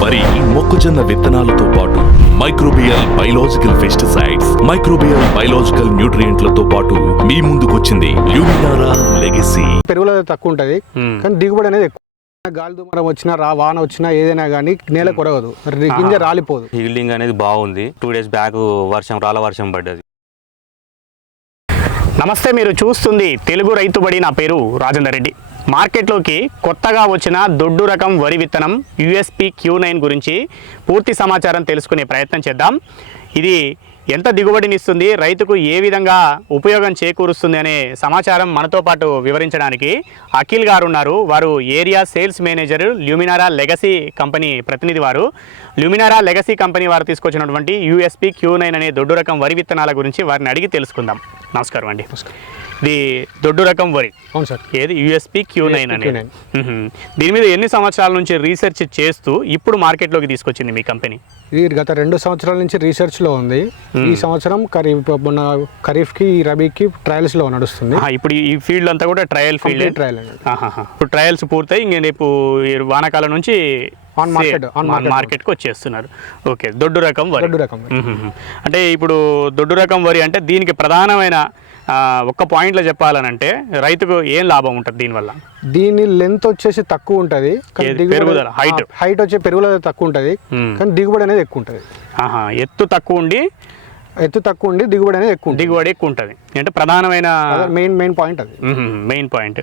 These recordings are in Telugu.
వరి మొక్కజొన్న విత్తనాలతో పాటు microbial biological pesticides microbial biological న్యూట్రియంట్లతో పాటు మీ ముందుకొచ్చింది ల్యూమినారా లెగసీ. పెరుగులో తక్కువ ఉంటుంది కానీ దిగుబడి అనేది ఎక్కువ. గాలి దుమారం వచ్చినా రా వాన వచ్చినా ఏదైనా కానీ నేల కొరగదు. గింజ రాలిపోదు. హీల్డింగ్ అనేది బాగుంది. టూ డేస్ బ్యాక్ వర్షం రాళ్ళ వర్షం పడ్డది. నమస్తే మీరు చూస్తుంది తెలుగు రైతుబడి నా పేరు రాజేందర్ రెడ్డి. మార్కెట్లోకి కొత్తగా వచ్చిన దొడ్డు రకం వరి విత్తనం యుఎస్పి క్యూ నైన్ గురించి పూర్తి సమాచారం తెలుసుకునే ప్రయత్నం చేద్దాం. ఇది ఎంత దిగుబడినిస్తుంది? రైతుకు ఏ విధంగా ఉపయోగం చేకూరుస్తుంది అనే సమాచారం మనతో పాటు వివరించడానికి అఖిల్ గారు ఉన్నారు. వారు area sales manager Luminara legacy company ప్రతినిధి వారు. ల్యూమినారా లెగసీ కంపెనీ వారు తీసుకొచ్చినటువంటి యూఎస్పి క్యూ నైన్ అనే దొడ్డు రకం వరి విత్తనాల గురించి వారిని అడిగి తెలుసుకుందాం. నమస్కారం అండి. ఇది దొడ్డు రకం వరి. అవును సార్. ఏది? యూఎస్పి క్యూ నైన్ USP అనేది. Q9. మ్మ్. దీని మీద ఎన్ని సంవత్సరాల నుంచి రీసెర్చ్ చేస్తూ ఇప్పుడు మార్కెట్లోకి తీసుకొచ్చింది మీ కంపెనీ ఇది గత రెండు సంవత్సరాల నుంచి రీసెర్చ్లో ఉంది. ఈ సంవత్సరం ఖరీఫ్ మొన్న ఖరీఫ్కి రబీకి ట్రయల్స్లో నడుస్తుంది ఇప్పుడు ఈ ఫీల్డ్ అంతా కూడా ట్రయల్ ఫీల్డ్ ట్రయల్ ఇప్పుడు ట్రయల్స్ పూర్తయి ఇంక రేపు వానాకాలం నుంచి Market, on market. మార్కెట్కి వచ్చేస్తున్నారు ఓకే దొడ్డు రకం వరి దొడ్డు రకం. అంటే ఇప్పుడు దొడ్డు రకం వరి అంటే దీనికి ప్రధానమైన ఒక్క పాయింట్లో చెప్పాలనంటే రైతుకు ఏం లాభం ఉంటుంది దీనివల్ల దీని లెంత్ వచ్చేసి తక్కువ ఉంటుంది? పెరుగుదల, height. హైట్ వచ్చే పెరుగుదల తక్కువ ఉంటుంది. కానీ దిగుబడి అనేది ఎక్కువ ఉంటుంది ఆహా, ఎత్తు తక్కువ ఉండి ఎత్తు తక్కువ ఉండి దిగుబడి అనేది ఎక్కువ దిగుబడి ఎక్కువ ఉంటుంది. అంటే ప్రధానమైన మెయిన్ మెయిన్ పాయింట్ అది. మెయిన్ పాయింట్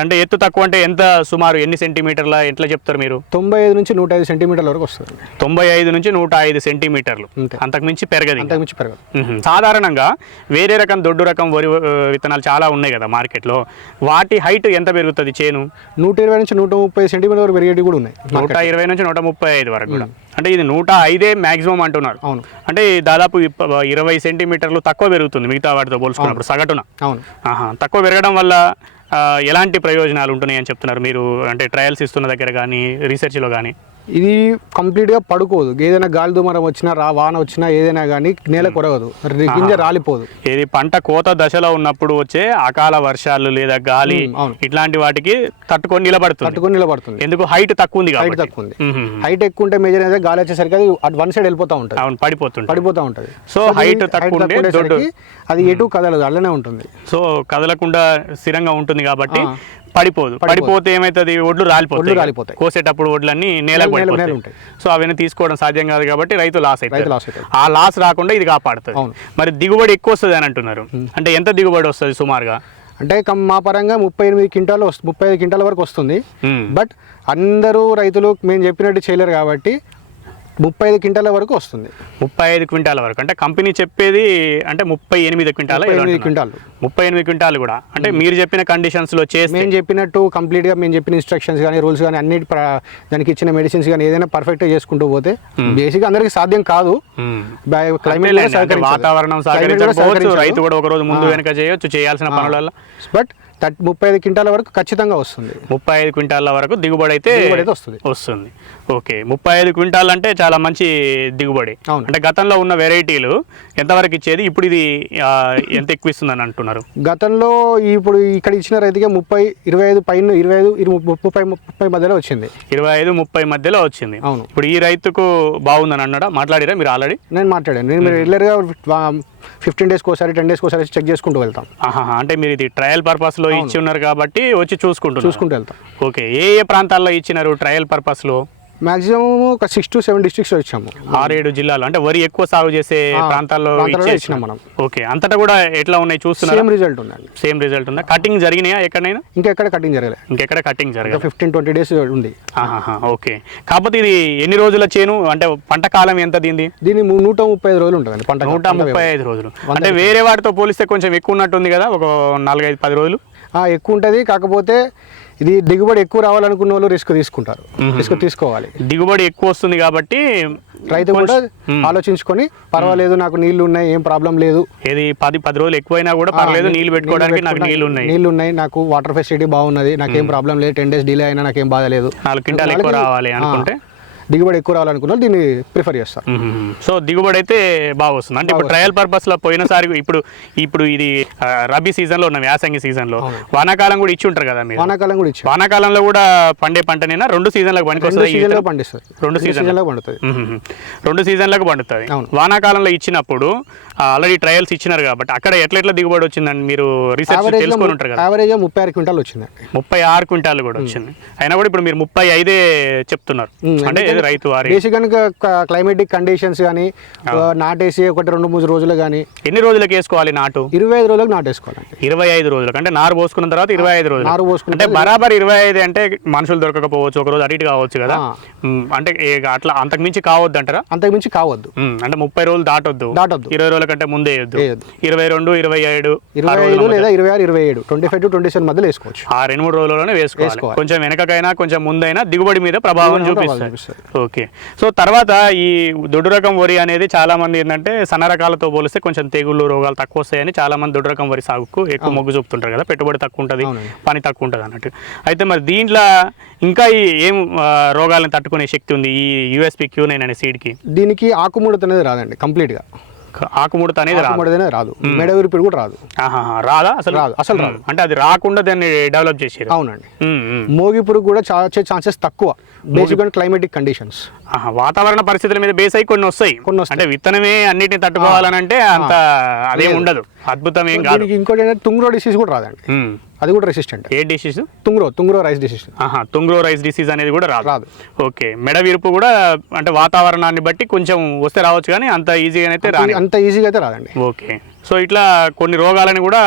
అంటే ఎత్తు తక్కువ అంటే ఎంత సుమారు ఎన్ని సెంటీమీటర్ల ఎట్లా చెప్తారు మీరు? తొంభై ఐదు నుంచి నూట ఐదు సెంటీమీటర్ల వరకు వస్తుంది. తొంభై ఐదు నుంచి నూట ఐదు సెంటీమీటర్లు. అంతే. అంతకుమించి పెరగదు. అంతకుమించి పెరగదు. సాధారణంగా వేరే రకం దొడ్డు రకం వరి విత్తనాలు చాలా ఉన్నాయి కదా మార్కెట్లో. వాటి హైట్ ఎంత పెరుగుతుంది చేను? నూట ఇరవై నుంచి నూట ముప్పై సెంటీమీటర్ వరకు పెరిగేవి కూడా ఉన్నాయి నూట ఇరవై నుంచి నూట ముప్పై ఐదు వరకు కూడా. అంటే ఇది నూట ఐదే మాక్సిమం అంటున్నారు. అవును. అంటే దాదాపు ఇరవై సెంటీమీటర్లు తక్కువ పెరుగుతుంది మిగతా వాటితో పోల్చుకున్నప్పుడు సగటున. అవును. ఆహా, తక్కువ పెరగడం వల్ల ఎలాంటి ప్రయోజనాలు ఉంటున్నాయి అని చెప్తున్నారు మీరు? అంటే ట్రయల్స్ ఇస్తున్న దగ్గర కానీ రీసెర్చ్లో కానీ ఇది కంప్లీట్గా పడుకోదు. ఏదైనా గాలి దుమారం వచ్చినా రా వాన వచ్చినా ఏదైనా కానీ నేల కొరగదు. గింజ రాలిపోదు. ఇది పంట కోత దశలో ఉన్నప్పుడు వచ్చే అకాల వర్షాలు లేదా గాలి. ఇట్లాంటి వాటికి తట్టుకొని నిలబడుతుంది. తట్టుకొని నిలబడుతుంది. ఎందుకు? హైట్ తక్కువ ఉంది హైట్ తక్కువ ఉంది. హైట్ ఎక్కువ ఉంటే మేజర్ అయితే గాలి వచ్చేసరికి అది అటు వన్ సైడ్ వెళ్ళిపోతూ ఉంటుంది. అవును పడిపోతుంది పడిపోతూ ఉంటుంది. సో height తక్కువ అది ఎటు కదలదు అల్లనే ఉంటుంది. సో కదలకుండా స్థిరంగా ఉంటుంది కాబట్టి. పడిపోదు. పడిపోతే ఏమైతుంది? ఒడ్లు రాలిపోతాయి ఒడ్లు రాలిపోతాయి. కోసేటప్పుడు ఒడ్లన్నీ నేల నేల- పడిపోతాయి. సో అవన్నీ తీసుకోవడం సాధ్యం కాదు కాబట్టి రైతు లాస్ అవుతాడు. ఆ లాస్ రాకుండా ఇది కాపాడుతుంది. మరి దిగుబడి ఎక్కువ వస్తుంది అని అంటున్నారు. అంటే ఎంత దిగుబడి వస్తుంది సుమారుగా? అంటే మా పరంగా ముప్పై ఎనిమిది క్వింటాలు ముప్పై ఐదు క్వింటాల వరకు వస్తుంది. బట్ అందరూ రైతులు మేము చెప్పినట్టు చేయలేరు కాబట్టి ముప్పై ఐదు క్వింటాల వరకు వస్తుంది. ముప్పై ఐదు క్వింటాల వరకు. అంటే కంపెనీ చెప్పేది అంటే ముప్పై ఎనిమిది క్వింటాల ఎనిమిది క్వింటాలు. ముప్పై ఎనిమిది క్వింటాలు కూడా. అంటే మీరు చెప్పిన కండిషన్స్లో చేస్తే. మేము చెప్పినట్టు కంప్లీట్గా మేము చెప్పిన ఇన్స్ట్రక్షన్స్ కానీ రూల్స్ కానీ అన్ని దానికి ఇచ్చిన మెడిసిన్స్ కానీ ఏదైనా పర్ఫెక్ట్గా చేసుకుంటూ పోతే బేసిక్గా అందరికీ సాధ్యం కాదు. క్లైమేట్ వాతావరణం రైతు కూడా ఒక రోజు ముందు వెనక చేయొచ్చు చేయాల్సిన పనుల బట్ థర్టీ ముప్పై ఐదు క్వింటాల వరకు ఖచ్చితంగా వస్తుంది. ముప్పై ఐదు క్వింటాల వరకు దిగుబడి అయితే వస్తుంది. వస్తుంది. ఓకే ముప్పై ఐదు క్వింటాల్ అంటే చాలా మంచి దిగుబడి. అవును. అంటే గతంలో ఉన్న వెరైటీలు ఎంతవరకు ఇచ్చేది? ఇప్పుడు ఇది ఎంత ఎక్కువ ఇస్తుందని అంటున్నారు? గతంలో ఇప్పుడు ఇక్కడ ఇచ్చిన రైతుగా ముప్పై ఇరవై ఐదు పైన ఇరవై ఐదు ఇరు- ముప్పై ముప్పై మధ్యలో వచ్చింది. ఇరవై ఐదు ముప్పై మధ్యలో వచ్చింది. అవును. ఇప్పుడు ఈ రైతుకు బాగుందని అన్నాడా? మాట్లాడిరా మీరు ఆల్రెడీ. నేను మాట్లాడాను. నేను రెగ్యులర్గా ఫిఫ్టీన్ డేస్కి ఒకసారి టెన్ డేస్కి ఒకసారి చెక్ చేసుకుంటూ వెళ్తాం. అంటే మీరు ఇది ట్రయల్ పర్పస్లో ఇచ్చి ఉన్నారు కాబట్టి వచ్చి చూసుకుంటున్నారు. చూసుకుంటూ వెళ్తాం. ఓకే. ఏ ఏ ప్రాంతాల్లో ఇచ్చినారు ట్రయల్ పర్పస్లో? మాక్సిమం ఒక సిక్స్ టు సెవెన్ డిస్ట్రిక్ట్స్ వచ్చాము ఆరేడు జిల్లాలు అంటే వరి ఎక్కువ సాగు చేసే ప్రాంతాల్లో ఇచ్చినాం మనం. ఓకే అంతటా కూడా ఎట్లా ఉన్నాయి చూస్తున్నారు? సేమ్ రిజల్ట్ ఉందండి. సేమ్ రిజల్ట్ ఉందా? కటింగ్ జరిగినాయా ఎక్కడైనా? ఇంకా ఎక్కడ కటింగ్ జరగలేదు ఇంకెక్కడ కటింగ్ ఇంకా జరగదు ఫిఫ్టీన్ ట్వంటీ డేస్ ఉంది. ఓకే. కాకపోతే ఇది ఎన్ని రోజుల చేను? అంటే పంట కాలం ఎంత దీనిది? దీని నూట ముప్పై ఐదు రోజులు ఉంటుందండి పంట నూట ముప్పై. ఐదు రోజులు. అంటే వేరే వాటితో పోలిస్తే కొంచెం ఎక్కువ ఉన్నట్టుంది కదా ఒక నాలుగైదు పది రోజులు? ఎక్కువ ఉంటుంది కాకపోతే ఇది దిగుబడి ఎక్కువ రావాలనుకున్న వాళ్ళు రిస్క్ తీసుకుంటారు. రిస్క్ తీసుకోవాలి. దిగుబడి ఎక్కువ వస్తుంది కాబట్టి రైతు కూడా ఆలోచించుకొని పర్వాలేదు నాకు నీళ్ళు ఉన్నాయి ఏం ప్రాబ్లం లేదు. ఏది పది పది రోజులు ఎక్కువైనా కూడా పర్లేదు నీళ్ళు పెట్టుకోవడానికి నాకు నీళ్ళు ఉన్నాయి. నీళ్ళు ఉన్నాయి నాకు వాటర్ ఫెసిలిటీ బాగున్నది నాకేం ప్రాబ్లం లేదు టెన్ డేస్ డిలే అయినా నాకేం బాధ లేదు. నాలుగు క్వింటాలు ఎక్కువ రావాలి అనుకుంటే? దిగుబడి ఎక్కువ రావాలనుకున్న వాళ్ళు దీన్ని ప్రిఫర్ చేస్తారు. సో దిగుబడి అయితే బాగా వస్తుంది. అంటే ఇప్పుడు ట్రయల్ పర్పస్లో పోయినసారి ఇప్పుడు ఇప్పుడు ఇది రబీ సీజన్లో ఉన్న యాసంగి సీజన్లో వానాకాలం కూడా ఇచ్చి ఉంటారు కదా మీరు? వానాకాలం కూడా ఇచ్చారు. వానాకాలంలో కూడా పండే పంటనేనా రెండు సీజన్లకు విత్తనం? పండిస్తారు. రెండు సీజన్లు. సీజన్లో పండుతుంది. రెండు సీజన్లకు పండుతుంది. వానాకాలంలో ఇచ్చినప్పుడు ఆల్రెడీ ట్రయల్స్ ఇచ్చినారు కాబట్టి అక్కడ ఎట్లా ఎట్లా దిగుబడి వచ్చిందండి మీరు రీసెర్చ్ తెలుసుకొని ఉంటారు కదా? యావరేజ్ ముప్పై ఆరు క్వింటాల్ వచ్చిందండి ముప్పై ఆరు క్వింటాలు కూడా వచ్చింది. అయినా కూడా ఇప్పుడు మీరు ముప్పై ఐదే చెప్తున్నారు. అంటే రైతు వారి. బేసిక్ కనుక క్లైమేటిక్ కండిషన్స్ కానీ నాటేసి ఒకటి రెండు మూడు రోజులు కానీ ఎన్ని రోజులకు వేసుకోవాలి నాటు? ఇరవై ఐదు రోజులకు నాటేసుకోవాలండి. ఇరవై ఐదు రోజులకు. అంటే నారు పోసుకున్న తర్వాత ఇరవై ఐదు రోజులు. నారు పోసుకున్న అంటే బరాబర్ ఇరవై ఐదు అంటే మనుషులు దొరకకపోవచ్చు ఒక రోజు అటు ఇటు కావచ్చు కదా. అంటే అట్లా అంతకు మించి కావద్దు అంటారా? అంతకుమించి కావద్దు. మ్, అంటే ముప్పై రోజులు దాటొద్దు. దాటొద్దు. ఇరవై రోజుల కంటే ముందే వేయొద్దు. ఇరవై రెండు ఇరవై ఏడు ఇరవై రోజుల ఐదు. లేదా ఇరవై ఆరు ఇరవై ఏడు. Twenty five to twenty seven మధ్యలో వేసుకోవచ్చు. ఆ రెండు మూడు రోజుల్లోనే వేసుకోవాలి. కొంచెం వెనకకైనా కొంచెం ముందైనా దిగుబడి మీద ప్రభావం దిగుబడి మీద ప్రభావం చూపిస్తుంది ఓకే. సో తర్వాత ఈ దొడ్డు రకం వరి అనేది చాలా మంది ఏంటంటే సన్న రకాలతో పోలిస్తే కొంచెం తెగుళ్ళు రోగాలు తక్కువ వస్తాయని చాలా మంది దొడ్డు రకం వరి సాగుకు ఎక్కువ మొగ్గు చూపుతుంటారు కదా పెట్టుబడి తక్కువ ఉంటుంది. పని తక్కువ ఉంటుంది అన్నట్టు. అయితే మరి దీంట్లో ఇంకా ఈ ఏం రోగాలను తట్టుకునే శక్తి ఉంది ఈ యూఎస్పి క్యూ నైన్ అనే సీడ్కి దీనికి ఆకుముడత అనేది రాదండి కంప్లీట్గా. ఆకుముడత అనేది రాదు. అనేది రాదు. మెడ విరిపిడి కూడా రాదు. రాదా? అసలు రాదు, అసలు రాదు. అంటే అది రాకుండా దాన్ని డెవలప్ చేసారు అవునండి. మోగి పురుగు కూడా వచ్చే ఛాన్సెస్ తక్కువ. Basic climatic conditions. ఆహా, వాతావరణ పరిస్థితుల మీద బేస్ అయి కొన్ని వస్తాయి. కొన్ని వస్తాయి. అంటే విత్తనమే అన్నిటిని తట్టుకోవాలని అంటే అంత అదేం ఉండదు. అద్భుతం ఏం కాదు. ఇంకోటి ఏంటంటే తుంగ్రో డిసీజ్ కూడా రాదండి. అది కూడా రెసిస్టెంట్ ఏ disease tungro tungro rice disease ఆహా తుంగ్రో రైస్ డిసీజ్ అనేది కూడా రాదు. రాదు. ఓకే మెడ విరుపు కూడా అంటే వాతావరణాన్ని బట్టి కొంచెం వస్తే రావచ్చు కానీ అంత ఈజీగా అయితే రాని అంత ఈజీగా అయితే రాదండి. ఓకే సో ఇట్లా కొన్ని రోగాలని కూడా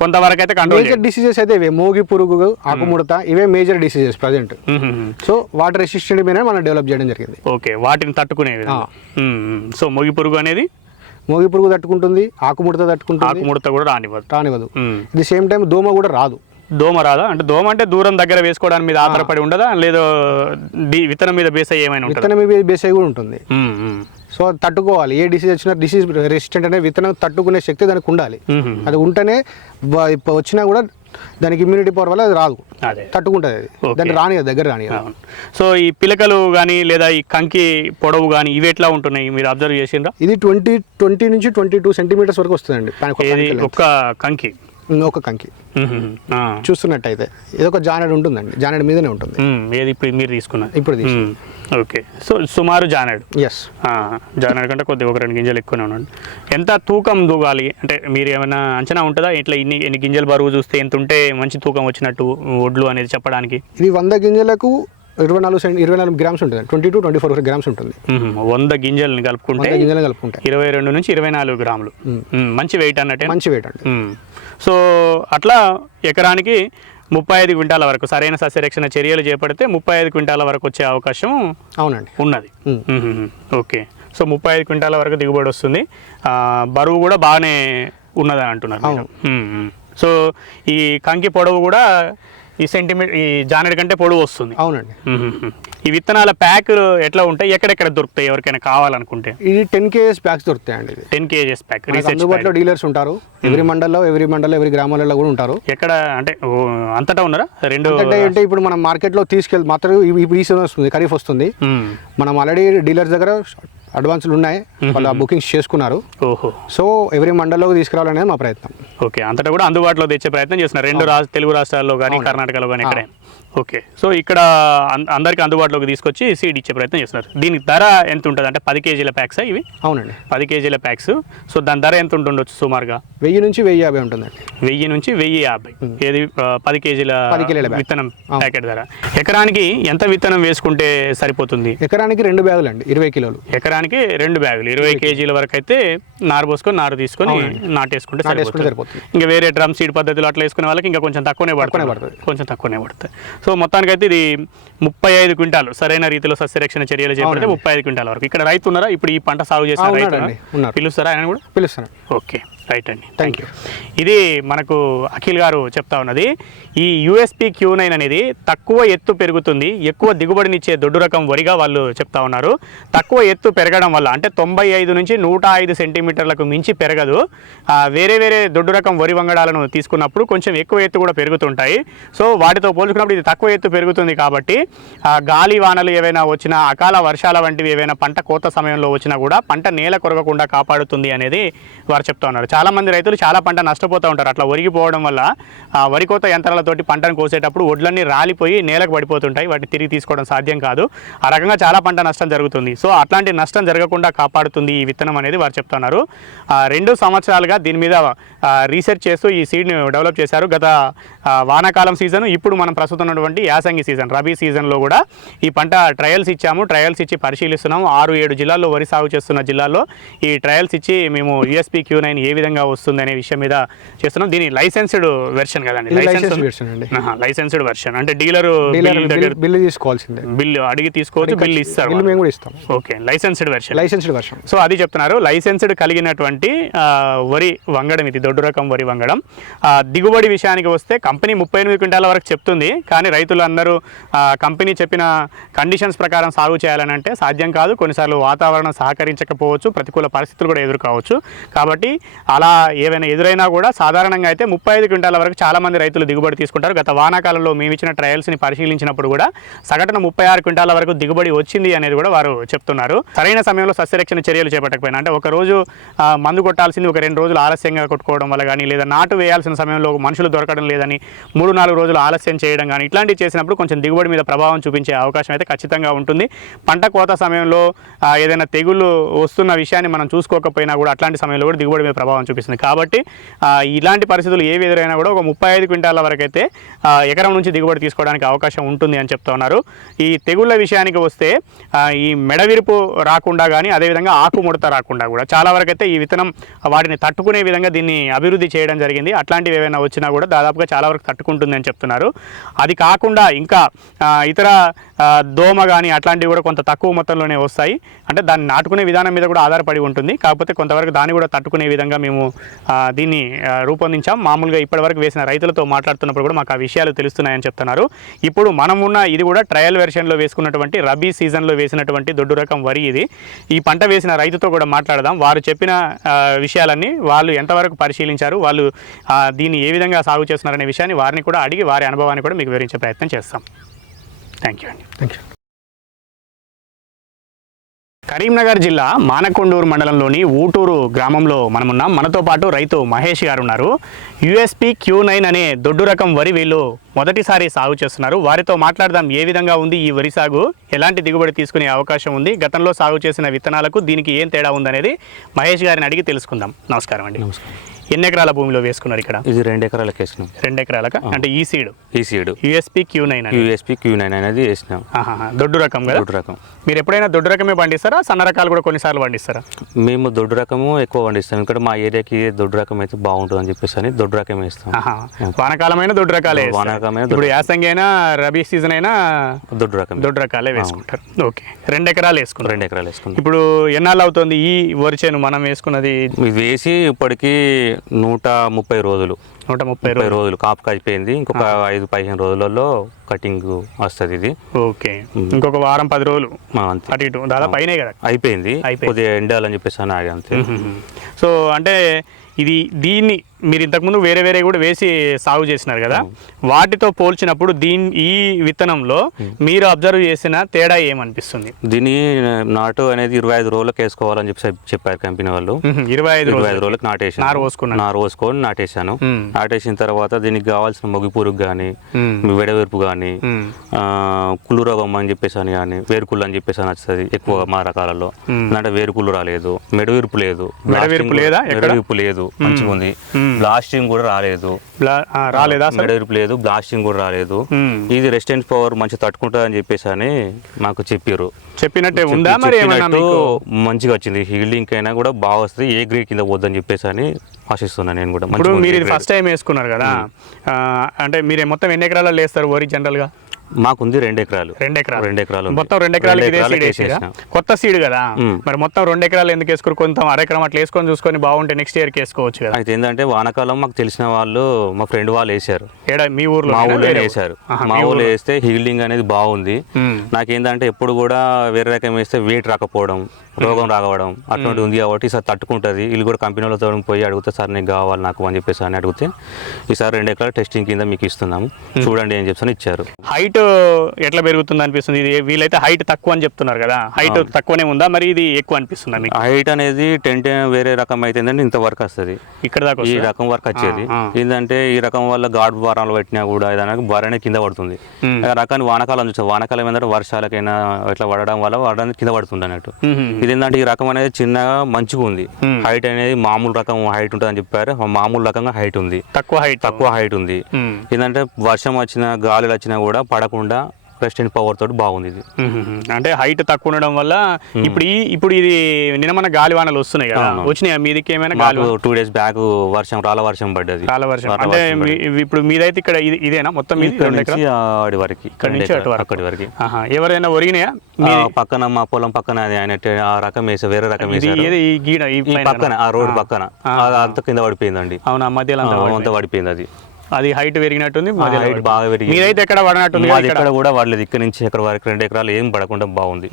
కొంతవరకు అయితే కంట్రోల్ మేజర్ డిసీజెస్ అయితే ఇవే మోగి పురుగు ఆకుముడత ఇవే మేజర్ డిసీజెస్ ప్రజెంట్ సో వాటి రెసిస్టెంట్ మీద మనం డెవలప్ చేయడం జరిగింది. ఓకే వాటిని తట్టుకునే. సో మొగి పురుగు అనేది మోగి పురుగు తట్టుకుంటుంది ఆకుముడత తట్టుకుంటుంది. ఆకుముడత కూడా రానివ్వదు. రానివ్వదు. ఇది సేమ్ టైం దోమ కూడా రాదు. దోమ రాదా? అంటే దోమ అంటే దూరం దగ్గర వేసుకోవడానికి మీద ఆధారపడి ఉండదా? లేదో ది- విత్తనం మీద బేస్ అయ్యి ఏమైనా విత్తనం మీద బేస్ అయి కూడా ఉంటుంది. సో అది తట్టుకోవాలి. ఏ డిసీజ్ వచ్చినా డిసీజ్ రెసిస్టెంట్ అనే విత్తనం తట్టుకునే శక్తి దానికి ఉండాలి. అది ఉంటేనే వచ్చినా కూడా దానికి ఇమ్యూనిటీ పవర్ వల్ల అది రాదు. అదే. తట్టుకుంటుంది అది. దాన్ని రాని దగ్గర రాని. సో ఈ పిలకలు కానీ లేదా ఈ కంకి పొడవు కానీ ఇవి ఎట్లా ఉంటున్నాయి? మీరు అబ్జర్వ్ చేసిండ్రా? ఇది ట్వంటీ ట్వంటీ నుంచి ట్వంటీ టూ సెంటీమీటర్స్ వరకు వస్తుందండి. ఒక్క కంకి. ఒక కంకి. చూస్తున్నట్టయితే ఇది ఒక జానెడ్ ఉంటుందండి. జానెడ్ మీదనే ఉంటుంది. ఏది ఇప్పుడు మీరు తీసుకున్నారు ఇప్పుడు ఓకే. సో సుమారు జానాడు. ఎస్ జానాడు కంటే కొద్దిగా ఒక రెండు గింజలు ఎక్కువనే ఉన్నాడు ఎంత తూకం దూగాలి అంటే మీరు ఏమైనా అంచనా ఉంటుందా? ఇట్లా ఇన్ని ఎన్ని గింజలు బరువు చూస్తే ఎంత ఉంటే మంచి తూకం వచ్చినట్టు ఒడ్లు అనేది చెప్పడానికి? ఇది వంద గింజలకు ఇరవై నాలుగు సెంట్ ఇరవై నాలుగు గ్రామ్స్ ఉంటుంది. Twenty two twenty four grams ఉంటుంది. వంద గింజల్ని కలుపుకుంటే గింజలు కలుపుకుంటాయి. ఇరవై రెండు నుంచి ఇరవై నాలుగు గ్రాములు. మంచి వెయిట్ అన్నట్టే? మంచి వెయిట్ అండి. సో అట్లా ఎకరానికి ముప్పై ఐదు క్వింటాల వరకు సరైన సస్యరక్షణ చర్యలు చేపడితే ముప్పై ఐదు క్వింటాల వరకు వచ్చే అవకాశం అవునండి. ఉన్నది. ఓకే. సో ముప్పై ఐదు క్వింటాల వరకు దిగుబడి వస్తుంది. బరువు కూడా బాగానే ఉన్నదని అంటున్నారు. సో ఈ కంకి పొడవు కూడా ఈ సెంటీమీటర్ ఈ జానెడ్ కంటే పొడవు వస్తుంది. అవునండి. ఈ విత్తనాల ప్యాక్ ఎట్లా ఉంటాయి? ఎక్కడెక్కడ దొరుకుతాయి? ఎవరికైనా కావాలనుకుంటే. ఇది టెన్ కేఎస్ బ్యాగ్స్ దొరుకుతాయండి ఇది. టెన్ కేజెస్ ప్యాక్ అందుబాటులో డీలర్స్ ఉంటారు. ఎవరి మండల్లో ఎవరి మండల్లో ఎవరి గ్రామాలలో కూడా ఉంటారు. ఎక్కడ అంటే అంతటా ఉన్నారా? రెండు అంటే ఇప్పుడు మనం మార్కెట్లో తీసుకెళ్ళి మాత్రం ఈ సీజన్ వస్తుంది ఖరీఫ్ వస్తుంది. మనం ఆల్రెడీ డీలర్స్ దగ్గర అడ్వాన్స్లు ఉన్నాయి. వాళ్ళు బుకింగ్స్ చేసుకున్నారు. ఓహో. సో ఎవరి మండల్లోకి తీసుకురావాలనేది మా ప్రయత్నం. ఓకే అంతటా కూడా అందుబాటులో తెచ్చే ప్రయత్నం చేస్తున్నారు. రెండు తెలుగు రాష్ట్రాల్లో కానీ కర్ణాటకలో కానీ ఎక్కడే ఓకే. సో ఇక్కడ అందరికి అందుబాటులోకి తీసుకొచ్చి సీడ్ ఇచ్చే ప్రయత్నం చేస్తున్నారు. దీనికి ధర ఎంత ఉంటుంది అంటే పది కేజీల ప్యాక్స్ ఇవి? అవునండి. పది కేజీల ప్యాక్స్. సో దాని ధర ఎంత ఉంటుండొచ్చు సుమారుగా? వెయ్యి నుంచి వెయ్యి యాభై ఉంటుందండి. వెయ్యి నుంచి వెయ్యి యాభై. ఏది పది కేజీల. విత్తనం ప్యాకెట్ ధర. ఎకరానికి ఎంత విత్తనం వేసుకుంటే సరిపోతుంది? ఎకరానికి రెండు బ్యాగులు అండి ఇరవై కిలోలు. ఎకరానికి రెండు బ్యాగులు. ఇరవై కేజీల వరకు అయితే నారు పోసుకొని నారు తీసుకొని నాటేసుకుంటే సరిపోతుంది. ఇంకా వేరే డ్రమ్ సీడ్ పద్ధతిలో అట్లా వేసుకునే వాళ్ళకి ఇంకా కొంచెం తక్కువనే పడుతుంది. కొంచెం తక్కువనే పడుతుంది. సో మొత్తానికి అయితే ఇది ముప్పై ఐదు క్వింటాలు సరైన రీతిలో సస్యరక్షణ చర్యలు చేపడితే. ముప్పై ఐదు క్వింటాల వరకు. ఇక్కడ రైతు ఉన్నారా? ఇప్పుడు ఈ పంట సాగు చేసిన రైతు. పిలుస్తారా ఆయన కూడా? పిలుస్తాను ఓకే. రైట్ అండి. థ్యాంక్ యూ ఇది మనకు అఖిల్ గారు చెప్తా ఉన్నది. ఈ యూఎస్పి క్యూ నైన్ అనేది తక్కువ ఎత్తు పెరుగుతుంది. ఎక్కువ దిగుబడినిచ్చే దొడ్డు రకం వరిగా వాళ్ళు చెప్తా ఉన్నారు. తక్కువ ఎత్తు పెరగడం వల్ల అంటే తొంభై ఐదు నుంచి నూట ఐదు సెంటీమీటర్లకు మించి పెరగదు. వేరే వేరే దొడ్డు రకం వరి వంగడాలను తీసుకున్నప్పుడు కొంచెం ఎక్కువ ఎత్తు కూడా పెరుగుతుంటాయి. సో వాటితో పోల్చుకున్నప్పుడు ఇది తక్కువ ఎత్తు పెరుగుతుంది కాబట్టి గాలి వానలు ఏవైనా వచ్చినా అకాల వర్షాల వంటివి ఏవైనా పంట కోత సమయంలో వచ్చినా కూడా పంట నేల కొరగకుండా కాపాడుతుంది అనేది వారు చెప్తా ఉన్నారు. చాలా మంది రైతులు చాలా పంట నష్టపోతూ ఉంటారు. అట్లా ఒరిగిపోవడం వల్ల వరి కోత యంత్రాలతోటి పంటను కోసేటప్పుడు వడ్లన్నీ రాలిపోయి నేలకు పడిపోతుంటాయి. వాటిని తిరిగి తీసుకోవడం సాధ్యం కాదు. ఆ రకంగా చాలా పంట నష్టం జరుగుతుంది. సో అట్లాంటి నష్టం జరగకుండా కాపాడుతుంది ఈ విత్తనం అనేది వారు చెప్తున్నారు. రెండు సంవత్సరాలుగా దీని మీద రీసెర్చ్ చేస్తూ ఈ సీడ్ని డెవలప్ చేశారు. గత వానాకాలం సీజన్ ఇప్పుడు మనం ప్రస్తుతం ఉన్నటువంటి యాసంగి సీజన్ రబీ సీజన్లో కూడా ఈ పంట ట్రయల్స్ ఇచ్చాము. ట్రయల్స్ ఇచ్చి పరిశీలిస్తున్నాము. ఆరు ఏడు జిల్లాల్లో వరి సాగు చేస్తున్న జిల్లాల్లో ఈ ట్రయల్స్ ఇచ్చి మేము యూఎస్పీ క్యూ నైన్ ఏ విధంగా వస్తుంది అనే విషయం మీద చేస్తున్నాం. దీని లైసెన్స్డ్ వెర్షన్ కదండి. అండి. లైసెన్స్డ్ వెర్షన్ అంటే డీలర్ బిల్లు తీసుకోవాల్సిందే. బిల్లు అడిగి తీసుకోవచ్చు బిల్ ఇస్తారు బిల్లు మేము కూడా ఇస్తాం. Okay licensed version licensed version so అది చెప్తున్నారు. లైసెన్స్డ్ కలిగినటువంటి వరి వంగడం ఇది దొడ్డు రకం వరి వంగడం. ఆ, దిగుబడి విషయానికి వస్తే కంపెనీ ముప్పై ఎనిమిది క్వింటాల వరకు చెప్తుంది. కానీ రైతులు అందరూ ఆ, కంపెనీ చెప్పిన కండిషన్స్ ప్రకారం సాగు చేయాలని అంటే సాధ్యం కాదు. కొన్నిసార్లు వాతావరణం సహకరించకపోవచ్చు ప్రతికూల పరిస్థితులు కూడా ఎదుర్కోవచ్చు. కాబట్టి అలా ఏవైనా ఎదురైనా కూడా సాధారణంగా అయితే ముప్పై ఐదు క్వింటాల వరకు చాలామంది రైతులు దిగుబడి తీసుకుంటారు. గత వానాకాలంలో మేము ఇచ్చిన ట్రయల్స్ని పరిశీలించినప్పుడు కూడా సగటున ముప్పై ఆరు క్వింటాల వరకు దిగుబడి వచ్చింది అనేది కూడా వారు చెప్తున్నారు. సరైన సమయంలో సస్యరక్షణ చర్యలు చేపట్టకపోయినా అంటే ఒక రోజు మందు కొట్టాల్సింది ఒక రెండు రోజులు ఆలస్యంగా కొట్టుకోవడం వల్ల కానీ లేదా నాటు వేయాల్సిన సమయంలో మనుషులు దొరకడం లేదని మూడు నాలుగు రోజులు ఆలస్యం చేయడం కానీ ఇట్లాంటివి చేసినప్పుడు కొంచెం దిగుబడి మీద ప్రభావం చూపించే అవకాశం అయితే ఖచ్చితంగా ఉంటుంది. పంట కోత సమయంలో ఏదైనా తెగుళ్ళు వస్తున్న విషయాన్ని మనం చూసుకోకపోయినా కూడా అట్లాంటి సమయంలో కూడా దిగుబడి మీద ప్రభావం చూపిస్తుంది. కాబట్టి ఇలాంటి పరిస్థితులు ఏవి ఎదురైనా కూడా ఒక ముప్పై ఐదు క్వింటాల వరకైతే ఎకరం నుంచి దిగుబడి తీసుకోవడానికి అవకాశం ఉంటుంది అని చెప్తా ఉన్నారు. ఈ తెగుళ్ళ విషయానికి వస్తే ఈ మెడవిరుపు రాకుండా కానీ అదేవిధంగా ఆకు ముడత రాకుండా కూడా చాలా వరకైతే ఈ విత్తనం వాటిని తట్టుకునే విధంగా దీన్ని అభివృద్ధి చేయడం జరిగింది. అట్లాంటివి ఏమైనా వచ్చినా కూడా దాదాపుగా చాలా వరకు తట్టుకుంటుంది అని చెప్తున్నారు. అది కాకుండా ఇంకా ఇతర దోమ కానీ అట్లాంటివి కూడా కొంత తక్కువ మొత్తంలోనే వస్తాయి. అంటే దాన్ని నాటుకునే విధానం మీద కూడా ఆధారపడి ఉంటుంది. కాకపోతే కొంతవరకు దాన్ని కూడా తట్టుకునే విధంగా మేము దీన్ని రూపొందించాం. మామూలుగా ఇప్పటివరకు వేసిన రైతులతో మాట్లాడుతున్నప్పుడు కూడా మాకు ఆ విషయాలు తెలుస్తున్నాయని చెప్తున్నారు. ఇప్పుడు మనం ఉన్న ఇది కూడా ట్రయల్ వెర్షన్లో వేసుకున్నటువంటి రబీ సీజన్లో వేసినటువంటి దొడ్డు రకం వరి ఇది. ఈ పంట వేసిన రైతుతో కూడా మాట్లాడదాం. వారు చెప్పిన విషయాలన్నీ వాళ్ళు ఎంతవరకు పరిశీలించారు వాళ్ళు దీన్ని ఏ విధంగా సాగు చేస్తున్నారనే విషయాన్ని వారిని కూడా అడిగి వారి అనుభవాన్ని కూడా మీకు వివరించే ప్రయత్నం చేస్తాం. థ్యాంక్ యూ అండి థ్యాంక్ యూ కరీంనగర్ జిల్లా మానకొండూరు మండలంలోని ఊటూరు గ్రామంలో మనమున్నాం. మనతో పాటు రైతు మహేష్ గారు ఉన్నారు యుఎస్పి క్యూ నైన్ అనే దొడ్డు రకం వరి వీళ్ళు మొదటిసారి సాగు చేస్తున్నారు. వారితో మాట్లాడదాం. ఏ విధంగా ఉంది ఈ వరి సాగు? ఎలాంటి దిగుబడి తీసుకునే అవకాశం ఉంది? గతంలో సాగు చేసిన విత్తనాలకు దీనికి ఏం తేడా ఉందనేది మహేష్ గారిని అడిగి తెలుసుకుందాం. నమస్కారం అండి. నమస్కారం. ఎన్ని ఎకరాల భూమిలో వేసుకున్నారు ఇక్కడ? ఇది రెండు ఎకరాలకు వేసినాం. రెండు ఎకరాలక? అంటే ఈ సీడ్? ఈ seed. USP Q nine USP Q nine అనేది వేసినాం. దొడ్డు రకం కదా? దొడ్డు రకం. మీరు ఎప్పుడైనా దొడ్డు రకమే పండిస్తారా? సన్న రకాలు కూడా కొన్నిసార్లు పండిస్తారా? మేము దొడ్డు రకము ఎక్కువ పండిస్తాం. ఇక్కడ మా ఏరియాకి దొడ్డు రకం అయితే బాగుంటుంది అని చెప్పేసి అని దొడ్డు రకం వేస్తాం. వానాకాలమైన దొడ్డు రకాలే. వానాకాలమైన ఇప్పుడు యాసంగి అయినా రబీ సీజన్ అయినా దొడ్డు రకం దొడ్డు రకాలే వేసుకుంటారు. ఓకే రెండు ఎకరాలు వేసుకుంటారు రెండు ఎకరాలు వేసుకున్నాం. ఇప్పుడు ఎన్నాళ్ళు అవుతుంది ఈ వరి చేను మనం వేసుకున్నది? వేసి ఇప్పటికి నూట ముప్పై రోజులు. నూట ముప్పై ముప్పై రోజులు. కాపు కాయిపోయింది ఇంకొక ఐదు పదిహేను రోజులలో కటింగ్ వస్తుంది ఇది. ఓకే. ఇంకొక వారం పది రోజులు. అటు ఇటు. దాదాపు అయినాయి కదా? అయిపోయింది. అయిపోయింది. కొద్దిగా ఎండాలని చెప్పేసి అని ఆగి అంతే. సో అంటే ఇది దీన్ని మీరు ఇంతకుముందు వేరే వేరే కూడా వేసి సాగు చేసినారు కదా వాటితో పోల్చినప్పుడు దీని ఈ విత్తనంలో మీరు అబ్జర్వ్ చేసిన తేడా ఏమనిపిస్తుంది దీన్ని నాటు అనేది ఇరవై ఐదు రోజులకు వేసుకోవాలని చెప్పి చెప్పారు కంపెనీ వాళ్ళు. ఇరవై ఐదు ఇరవై ఐదు రోజులకు నాటేసాను నారు పోసుకున్నాను. నారు పోసుకొని నాటేశాను. నాటేసిన తర్వాత దీనికి కావాల్సిన మొగి పురుగు కానీ. వెడవెరుపు కానీ. కుళ్ళు రోగం అని చెప్పేసి అని కానీ వేరుకుళ్ళు అని చెప్పేసి అని వస్తుంది ఎక్కువ మా రకాలలో అంటే వేరుకుళ్ళు రాలేదు మెడవిరుపు లేదు మెడవిరుపు లేదా? మెడవిరుపు లేదు మంచిగా ఉంది. బ్లాస్టింగ్ కూడా రాలేదు. రాలేదా మెడవిరుపు లేదు బ్లాస్టింగ్ కూడా రాలేదు. ఇది రెసిస్టెన్స్ పవర్ మంచిగా తట్టుకుంటుంది అని చెప్పేసి అని మాకు చెప్పారు చెప్పినట్టే ఉందా మరి మంచిగా వచ్చింది. హీల్డింగ్ అయినా కూడా బాగా వస్తుంది. ఏ గ్రేడ్ కింద వద్దని చెప్పేసి అని ఆశిస్తున్నాను నేను కూడా. ఇప్పుడు మీరు. ఫస్ట్ టైం వేసుకున్నారు కదా. అంటే మీరు మొత్తం ఎన్ని ఎకరాలలో వేస్తారు వరి జనరల్గా మాకుంది రెండు ఎకరాలు రెండు ఎకరాలు రెండు ఎకరాలు. మొత్తం రెండు ఇదే ఎకరాలకి సీడ్ వేసిరా. కొత్త సీడ్ కదా. మరి మొత్తం రెండు ఎకరాలు ఎందుకు వేసుకుని కొంత అరెకరం అట్లా వేసుకొని చూసుకొని బాగుంటే నెక్స్ట్ ఇయర్కి వేసుకోవచ్చు కదా. అయితే ఏంటంటే వానాకాలం మాకు తెలిసిన వాళ్ళు మా ఫ్రెండ్ వాళ్ళు వేసారు. ఏడా? మీ ఊర్లో మా ఊళ్ళో ఆహా, మా ఊళ్ళో ఊర్లో. వేస్తే హీల్డింగ్ అనేది బాగుంది. నాకేంటంటే ఎప్పుడు కూడా వేరే రకం వేస్తే వెయిట్ రాకపోవడం రోగం రావడం అటువంటి ఉంది కాబట్టి ఈసారి తట్టుకుంటుంది. వీళ్ళు కూడా కంపెనీలతో పోయి అడిగితే సార్ నీకు కావాలి నాకు అని చెప్పేసి అని అడిగితే ఈసారి రెండు ఎకరాలు టెస్టింగ్ కింద మీకు ఇస్తున్నాము. చూడండి అని చెప్పేసి ఇచ్చారు. హైట్ ఎట్లా పెరుగుతుంది అనిపిస్తుంది? ఇది వీలైతే హైట్ తక్కువ అని చెప్తున్నారు కదా. హైట్ తక్కువనే ఉందా? మరి ఇది ఎక్కువ అనిపిస్తుందా మీకు? హైట్ అనేది టెంట్ వేరే రకం అయితే ఇంత వరకు వస్తుంది. ఇక్కడ దాకా ఈ? రకం వరకు వచ్చేది. ఏంటంటే ఈ రకం వల్ల గాడ్ బారాలు పెట్టినా కూడా ఏదైనా బరనే కింద పడుతుంది. రకాన్ని వానకాలం చూసాం వానకాలం ఏంటంటే వర్షాలకైనా ఇట్లా పడడం వల్ల పడడానికి కింద పడుతుంది అన్నట్టు. ఇది ఏంటంటే ఈ రకం అనేది చిన్నగా మంచిగా ఉంది. హైట్ అనేది మామూలు రకం హైట్ ఉంటుంది అని చెప్పారు మామూలు రకంగా హైట్ ఉంది. తక్కువ హైట్. తక్కువ హైట్ ఉంది. ఏంటంటే వర్షం వచ్చినా గాలులు వచ్చినా కూడా పడకుండా రెస్టెంట్ పవర్ తోటి బాగుంది ఇది. అంటే హైట్ తక్కువ ఉండడం వల్ల ఇప్పుడు ఇప్పుడు ఇది నిన్న మన గాలి వానలు వస్తున్నాయి కదా. వచ్చినాయి? మీదకి ఏమైనా గాలి టూ డేస్ బ్యాక్ వర్షం రాళ్ళ వర్షం పడ్డది. చాలా వర్షం. అంటే ఇప్పుడు మీదైతే ఇక్కడ ఇది- ఇదేనా? మొత్తం మీది వరకు. ఇక్కడ నుంచి. అక్కడి వరకు. ఎవరైనా ఒరిగినాయా? పక్కన మా పొలం పక్కన ఆ రకం వేసా వేరే రకం వేసారు పక్కన ఆ రోడ్ పక్కన. అంత కింద పడిపోయిందండి. అవునా? మధ్యలో. అంతా పడిపోయింది అది. అది హైట్ పెరిగినట్టుంది హైట్. బాగా పెరిగింది. మీదైతే ఎక్కడ పడినట్టుంది మాది ఇక్కడ? ఇక్కడ కూడా పడలేదు. ఇక్కడ నుంచి ఇక్కడ వరకు రెండు ఎకరాలు ఏం పడకుండా బాగుంది.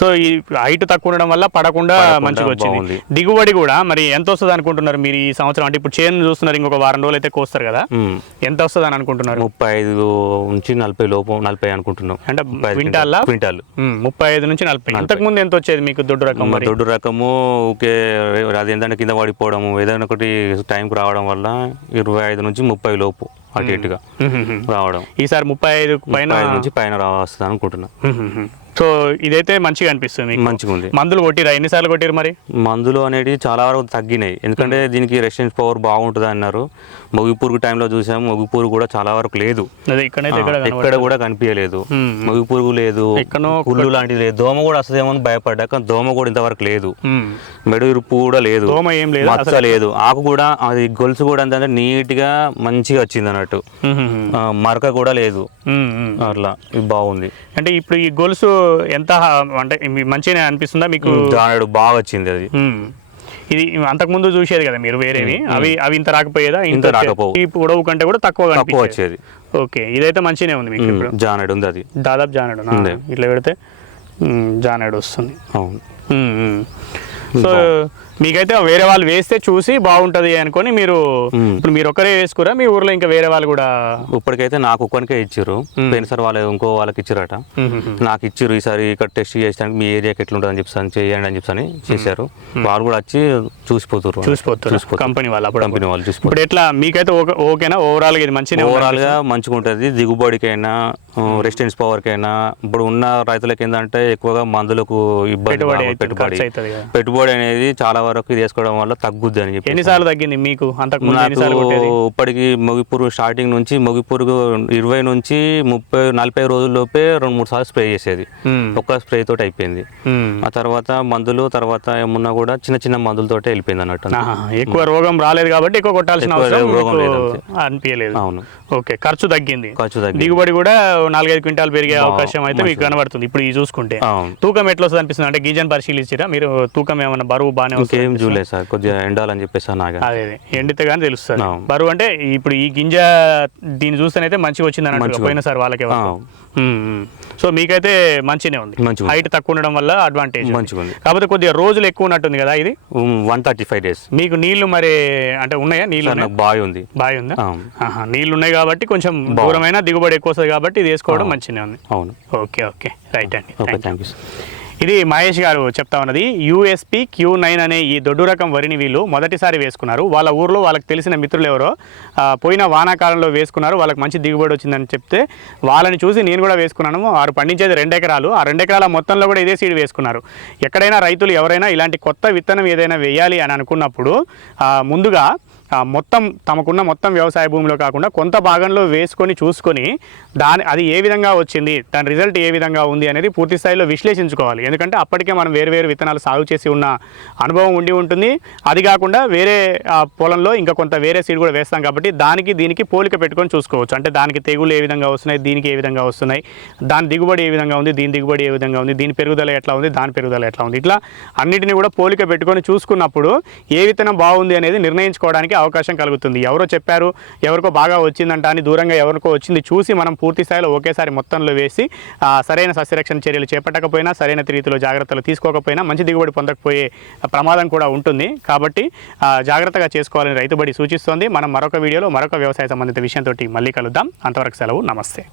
సో ఈ హైట్ తక్కువ ఉండడం వల్ల పడకుండా మంచిగా వచ్చింది. దిగుబడి కూడా మరి ఎంత వస్తుంది అనుకుంటున్నారు మీరు ఈ సంవత్సరం? అంటే ఇప్పుడు చేను చూస్తున్నారు ఇంకొక వారం రోజులు అయితే కోస్తారు కదా. ఎంత వస్తుంది అని అనుకుంటున్నారు? ముప్పై ఐదు నుంచి నలభై లోపు నలభై అనుకుంటున్నాం. అంటే? క్వింటాల్. మ్మ్. ముప్పై ఐదు నుంచి నలభై. ఇంతకు ముందు ఎంత వచ్చేది మీకు దొడ్డు రకం దొడ్డు రకము ఊకే అది ఏంటంటే కింద పడిపోవడము ఏదైనా ఒకటి టైంకి రావడం వల్ల ఇరవై ఐదు నుంచి ముప్పై లోపు అటు ఇటుగా. రావడం. ఈసారి ముప్పై ఐదు పైన నుంచి పైన రా వస్తుంది అనుకుంటున్నా. సో ఇదైతే మంచిగా అనిపిస్తుంది మంచిగా ఉంది. మందులు కొట్టిరా? ఎన్నిసార్లు కొట్టిరు మరి? మందులు అనేవి చాలా వరకు తగ్గినాయి. ఎందుకంటే దీనికి రెసిస్టెన్స్ పవర్ బాగుంటుంది అన్నారు. మొగి పురుగు టైంలో చూసాం మొగి పురుగు కూడా చాలా వరకు లేదు. ఎక్కడ కూడా కనిపించలేదు. మ్మ్. మొగి పురుగు లేదు. కుళ్ళు లాంటిది లేదు. దోమ కూడా వస్తుందేమో అని భయపడ్డా కానీ దోమ కూడా ఇంతవరకు లేదు. మ్మ్. మెడు ఇరుపు కూడా లేదు. దోమ ఏం లేదు మచ్చ లేదు. ఆకు కూడా అది గొలుసు కూడా ఏంటంటే నీట్గా మంచిగా వచ్చింది అన్నట్టు. మరక కూడా లేదు. అట్లా. బాగుంది. అంటే ఇప్పుడు ఈ గొలుసు ఎంత అంటే మంచిగా అనిపిస్తుందా? మీకు దానిడు బాగా వచ్చింది అది. ఇది అంతకుముందు చూసేది కదా మీరు వేరేవి. అవి అవి ఇంత రాకపోయేదా? ఇంత రాకపోవు. ఈ పొడవు కంటే కూడా తక్కువ తక్కువ వచ్చేది. ఓకే. ఇదైతే మంచిగానే ఉంది మీకు ఇప్పుడు. జానడు ఉంది అది. దాదాపు జానడు. ఇట్లా పెడితే జానడు వస్తుంది. అవును. సో మీకైతే వేరే వాళ్ళు వేస్తే చూసి బాగుంటది అనుకొని మీరు. ఇప్పుడు మీరు ఒక్కరే వేసుకురా మీ ఊర్లో ఇంకా వేరే వాళ్ళు కూడా ఇప్పటికైతే నాకు ఒక్కరికే ఇచ్చారు పోయినసారి వాళ్ళు ఇంకో వాళ్ళకి ఇచ్చారట నాకు ఇచ్చారు ఈసారి ఇక్కడ టెస్ట్ చేసానికి మీ ఏరియాకి ఎట్లుంటుంది అని చెప్పి చేయండి అని చెప్పి చేశారు. వాళ్ళు కూడా వచ్చి చూసిపోతారు చూసిపోతారు కంపెనీ వాళ్ళు అప్పుడు కంపెనీ వాళ్ళు చూసిపోతారు ఇప్పుడు ఎట్లా మీకైతే ఓకే- ఓకేనా? ఓవరాల్గా ఇది మంచిగా ఓవరాల్గా మంచిగా ఉంటుంది దిగుబడికైనా రెసిస్టెన్స్ పవర్ కైనా ఇప్పుడు ఉన్న రైతులకి ఏంటంటే ఎక్కువగా మందులకు ఇబ్బంది పెట్టుబడి పెట్టుబడి. అనేది చాలా వరకు ఇది వేసుకోవడం వల్ల తగ్గుద్ది అని చెప్పి ఎన్నిసార్లు తగ్గింది మీకు? నాకు ఇప్పటికి మొగిపురుగు స్టార్టింగ్ నుంచి మొగిపురుగు ఇరవై నుంచి ముప్పై నలభై రోజుల్లోపే రెండు మూడు సార్లు స్ప్రే చేసేది. ఒక్క స్ప్రే తోటి అయిపోయింది. ఆ తర్వాత మందులు తర్వాత ఏమున్నా కూడా చిన్న చిన్న మందులతోటే వెళ్ళిపోయింది అన్నట్టు ఎక్కువ రోగం రాలేదు కాబట్టి ఎక్కువ కొట్టాల్సిన అవసరం. అనిపించలేదు అవును. ఓకే ఖర్చు తగ్గింది. ఖర్చు తగ్గింది. దిగుబడి కూడా నాలుగైదు క్వింటాలు పెరిగే అవకాశం అయితే మీకు. కనబడుతుంది. ఇప్పుడు ఇది చూసుకుంటే. తూకం ఎట్లా వస్తుంది అనిపిస్తుంది? అంటే గీజన్ పరిశీలించారా? మీరు తూకం ఏమైనా బరువు బాగానే వస్తుంది ఇంకేం చూడలేదు సార్. కొద్దిగా ఎండాలని చెప్పేసి అదే ఎండితే కానీ తెలుస్తుంది. బరువు అంటే ఇప్పుడు ఈ గింజ దీన్ని చూస్తేనైతే మంచిగా వచ్చింది అన్నట్టు పోయిన సార్ వాళ్ళకి. సో మీకైతే మంచిగానే ఉంది. హైట్ తక్కువ ఉండడం వల్ల అడ్వాంటేజ్ మంచిగా ఉంది కాకపోతే కొద్దిగా రోజులు ఎక్కువ ఉన్నట్టుంది కదా ఇది? వన్ థర్టీ ఫైవ్ డేస్ మీకు నీళ్ళు మరి అంటే ఉన్నాయా? నీళ్ళు నాకు బాయ్ ఉంది. బాగా ఉందా? నీళ్ళు ఉన్నాయి కాబట్టి కొంచెం దూరమైన దిగుబడి ఎక్కువ వస్తుంది కాబట్టి ఇది వేసుకోవడం మంచిగానే ఉంది. అవును. Okay okay. రైట్ అండి. థ్యాంక్ యూ ఇది మహేష్ గారు చెప్తా ఉన్నది. యూఎస్పి క్యూ నైన్ అనే ఈ దొడ్డు రకం వరిని వీళ్ళు మొదటిసారి వేసుకున్నారు. వాళ్ళ ఊర్లో వాళ్ళకి తెలిసిన మిత్రులు ఎవరో పోయిన వానాకాలంలో వేసుకున్నారు. వాళ్ళకి మంచి దిగుబడి వచ్చిందని చెప్తే వాళ్ళని చూసి నేను కూడా వేసుకున్నాను. వారు పండించేది రెండు ఎకరాలు. ఆ రెండు ఎకరాల మొత్తంలో కూడా ఇదే సీడ్ వేసుకున్నారు. ఎక్కడైనా రైతులు ఎవరైనా ఇలాంటి కొత్త విత్తనం ఏదైనా వేయాలి అని అనుకున్నప్పుడు ముందుగా మొత్తం తమకున్న మొత్తం వ్యవసాయ భూమిలో కాకుండా కొంత భాగంలో వేసుకొని చూసుకొని దాని అది ఏ విధంగా వచ్చింది దాని రిజల్ట్ ఏ విధంగా ఉంది అనేది పూర్తి స్థాయిలో విశ్లేషించుకోవాలి. ఎందుకంటే అప్పటికే మనం వేరు వేరు విత్తనాలు సాగు చేసి ఉన్న అనుభవం ఉండి ఉంటుంది. అది కాకుండా వేరే పొలంలో ఇంకా కొంత వేరే సీడ్ కూడా వేస్తాం కాబట్టి దానికి దీనికి పోలిక పెట్టుకొని చూసుకోవచ్చు. అంటే దానికి తెగులు ఏ విధంగా వస్తున్నాయి దీనికి ఏ విధంగా వస్తున్నాయి దాని దిగుబడి ఏ విధంగా ఉంది దీని దిగుబడి ఏ విధంగా ఉంది దీని పెరుగుదల ఎట్లా ఉంది దాని పెరుగుదల ఎట్లా ఉంది. ఇట్లా అన్నిటిని కూడా పోలిక పెట్టుకొని చూసుకున్నప్పుడు ఏ విత్తనం బాగుంది అనేది నిర్ణయించుకోవడానికి అవకాశం కలుగుతుంది. ఎవరో చెప్పారు ఎవరికో బాగా వచ్చిందంట అని దూరంగా ఎవరికో వచ్చింది చూసి మనం పూర్తి స్థాయిలో ఒకేసారి మొత్తంలో వేసి సరైన సస్యరక్షణ చర్యలు చేపట్టకపోయినా సరైన రీతిలో జాగ్రత్తలు తీసుకోకపోయినా మంచి దిగుబడి పొందకపోయే ప్రమాదం కూడా ఉంటుంది. కాబట్టి జాగ్రత్తగా చేసుకోవాలని రైతుబడి సూచిస్తోంది. మనం మరొక వీడియోలో మరొక వ్యవసాయ సంబంధిత విషయంతో మళ్ళీ కలుద్దాం. అంతవరకు సెలవు. నమస్తే.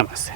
నమస్తే.